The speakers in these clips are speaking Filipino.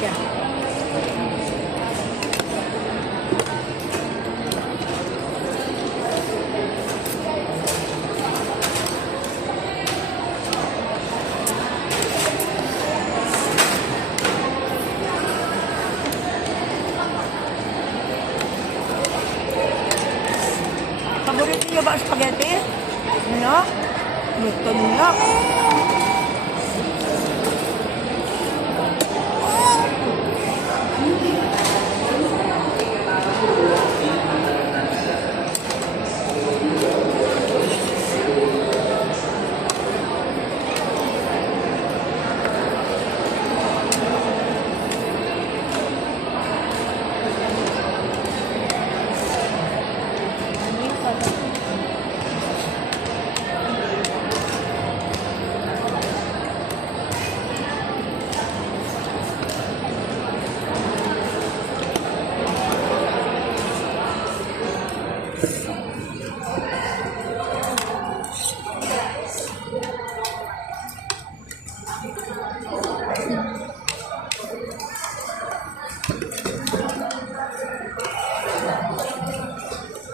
siya. Paborito niyo ba ang spaghetti? Ano? Gusto niyo?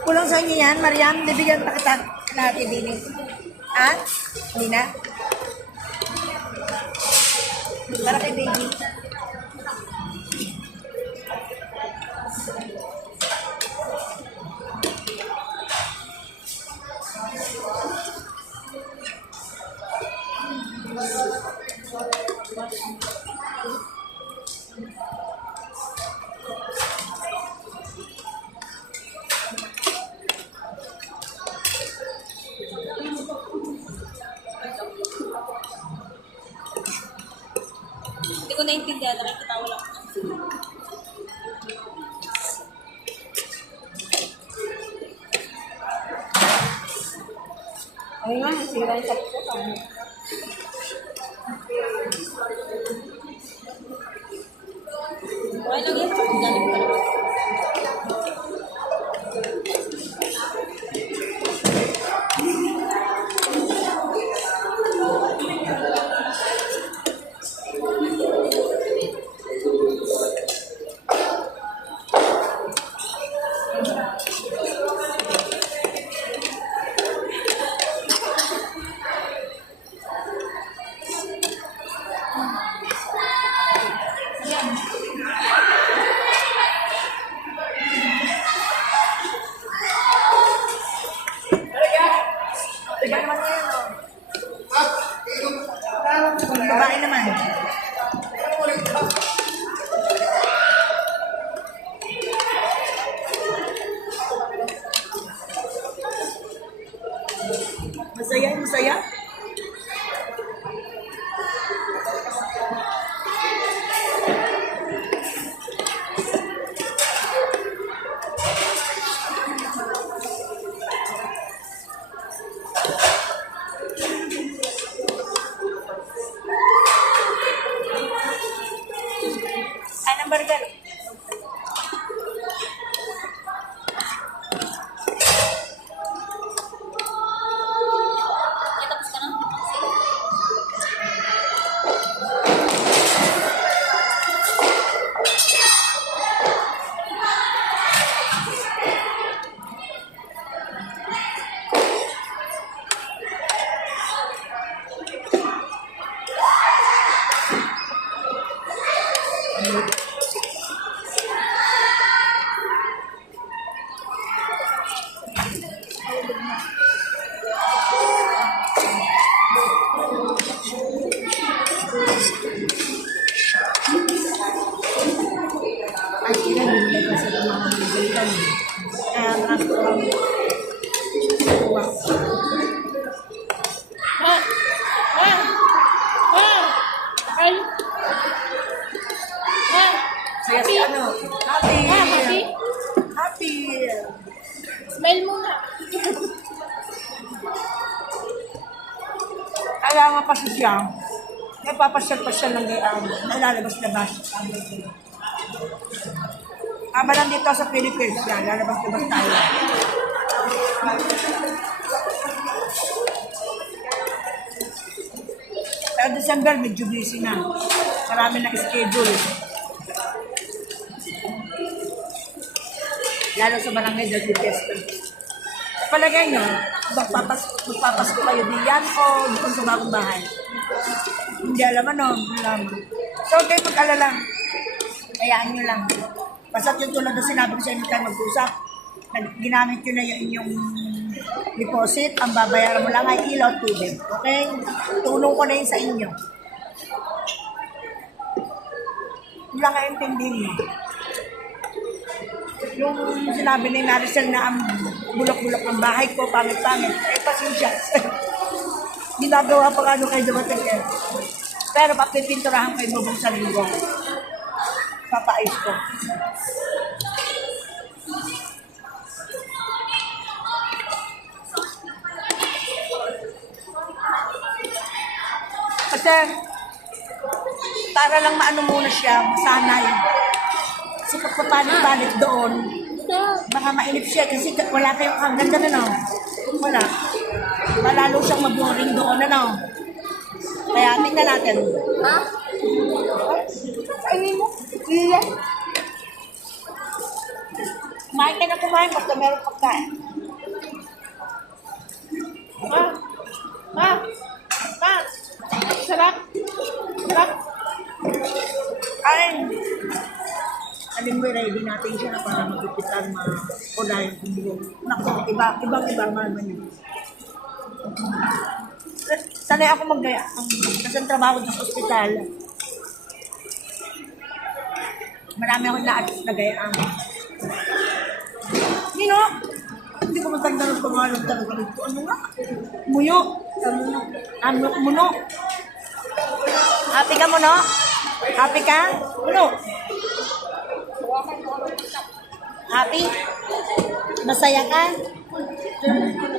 Kulang sa inyo yan, Mariam. Bibigyan pa kita natin din. Ha? Hindi na? Para kay baby. Ayun nga, sira yung sabi Ay, sila Smile muna. Kaya nga kasi siya, nagpapasyal-pasyal ng gayaan, nalalabas-labas. Aba lang um, ah, dito sa Philippines, yan, lalabas-labas tayo. Pero December, medyo busy na. Marami na schedule. Lalo sa barangay Dagli Fiesta. Palagay nyo, magpapas magpapasko kayo diyan o doon sa bagong bahay? Hindi alam ano, alam. So, kayo mag-alala. Hayaan nyo lang. Basta yung tulad na sinabi ko sa inyo tayo mag-usap, ginamit nyo na yung inyong deposit, ang babayaran mo lang ay ilaw at tubig. Okay? Tulong ko na yun sa inyo. Lang kayo intindihin nyo. Yung sinabi ni Maricel na ang bulok-bulok ng bahay ko, pangit-pangit, eh pasensya. Ginagawa pa ano kayo dumating eh. Pero papipinturahan yung bubong sa linggo. Papais ko. Kasi, para lang maano muna siya, masanay. Kasi pagpapalit-palit doon, baka mainip siya kasi wala kayong ang ganda na no. Wala. Malalo siyang mag-boring doon na no. Kaya tingnan natin. Ha? Kainin mo. Iya. Kumain ka na kumain basta meron pagkain. Ha? Ha? Ha? Sarap? Sarap? Kain. Alin mo, ready natin siya na para magpipitan ma-unahin kung buong. Naku, iba, ibang iba naman yun. Sanay ako maggaya. Kasi ang trabaho ko sa ospital, marami akong na-artist na gayaan. Nino, hindi ko matanda ng pangalan talaga nito. Ano nga? Muyo. Ano? Ano? Muno. Happy ka mo, no? Happy ka? Muno. Happy? Masaya ka? 真的是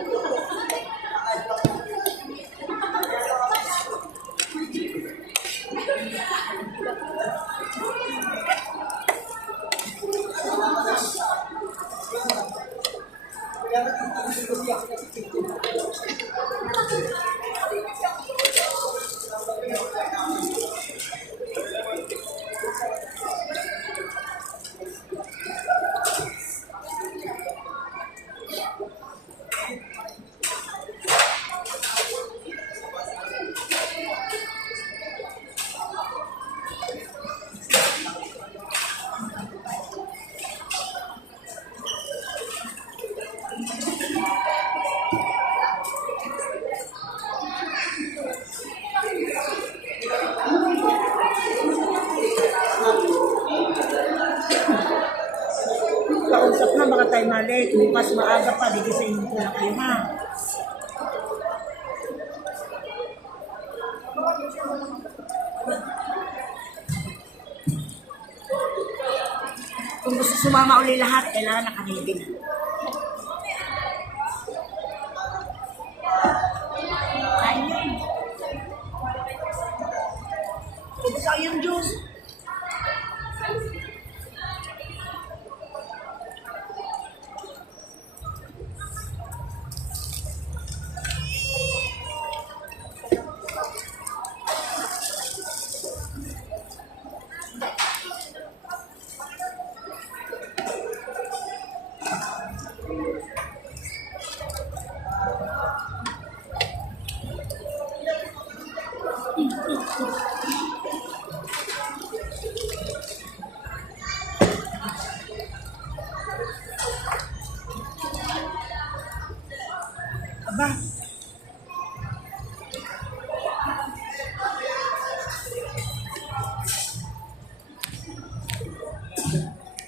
mali. Bukas maaga pa, di kasi ko na kayo, ha? Kung gusto sumama uli lahat, kailangan nakaready na. Kain yun. Ako yung juice.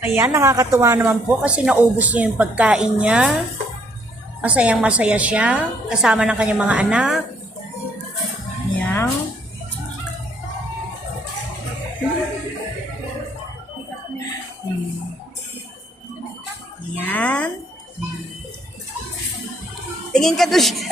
Ayan, nakakatuwa naman po kasi naubos niya yung pagkain niya. Masayang masaya siya. Kasama ng kanyang mga anak. Ayan. Hmm. Ayan. Tingin ka to siya.